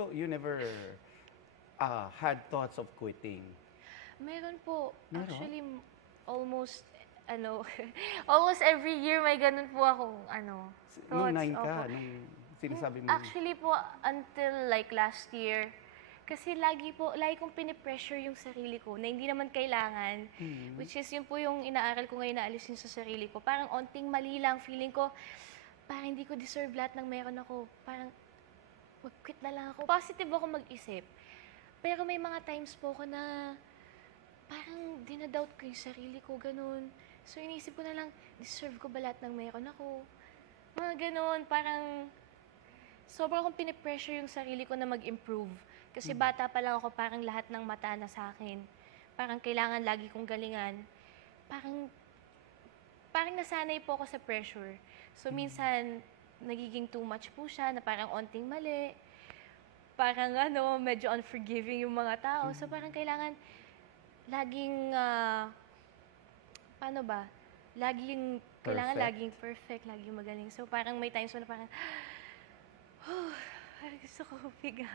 So, you never had thoughts of quitting? Meron po. Meron? Actually, almost, ano, almost every year may ganun po akong, Nung thoughts. 9 Opo. ka, nung sinasabi mo, Actually po, until like last year, kasi lagi kong pinipressure yung sarili ko na hindi naman kailangan. Which is yun po yung inaaral ko ngayon na alisin sa sarili ko. Parang onting mali lang, feeling ko, parang hindi ko deserve lahat ng meron ako. Parang mag-quit na lang ako. Positive ako mag-isip. Pero may mga times po ko na parang dinadoubt ko yung sarili ko, ganun. So iniisip ko na lang, deserve ko ba lahat ng meron ako? Mga ganun, parang sobrang akong pinipressure yung sarili ko na mag-improve. Kasi bata pa lang ako, parang lahat ng mata na sa akin. Parang kailangan lagi kong galingan. Parang, parang nasanay po ako sa pressure. So minsan, nagiging too much po siya, na parang onting mali. Parang medyo unforgiving yung mga tao. So parang kailangan laging, paano ba? Kailangan Perfect. laging perfect, laging magaling. So parang may times na parang, parang gusto ko humiga.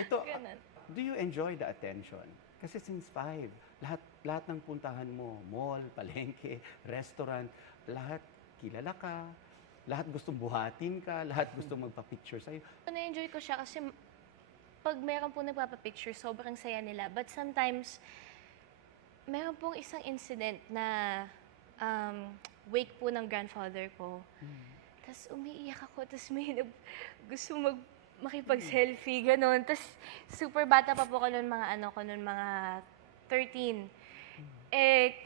ito, Ganun. do you enjoy the attention? Kasi since 5, lahat ng puntahan mo, mall, palengke, restaurant, lahat kilala ka, lahat gustong buhatin ka, lahat gustong magpa-picture sa'yo. Na-enjoy ko siya kasi pag meron po nagpapapicture, sobrang saya nila. But sometimes, meron pong isang incident na wake po ng grandfather ko. Tapos umiiyak ako, tapos gusto makipag-selfie, gano'n. Tapos super bata pa po ko noon, mga 13. Eh,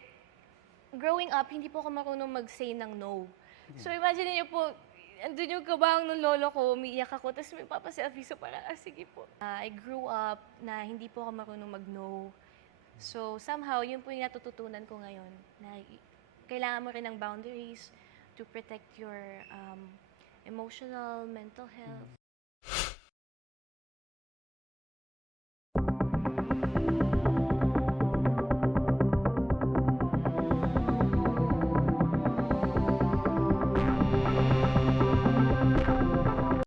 growing up, hindi po ako marunong mag-say ng no. So imagine niyo po, andun yung kabang ng lolo ko, umiiyak ako, tapos may papaselfie, so parang, sige po. I grew up na hindi po ako marunong mag-no. So somehow, yun po yung natututunan ko ngayon, na kailangan mo rin ng boundaries to protect your emotional, mental health.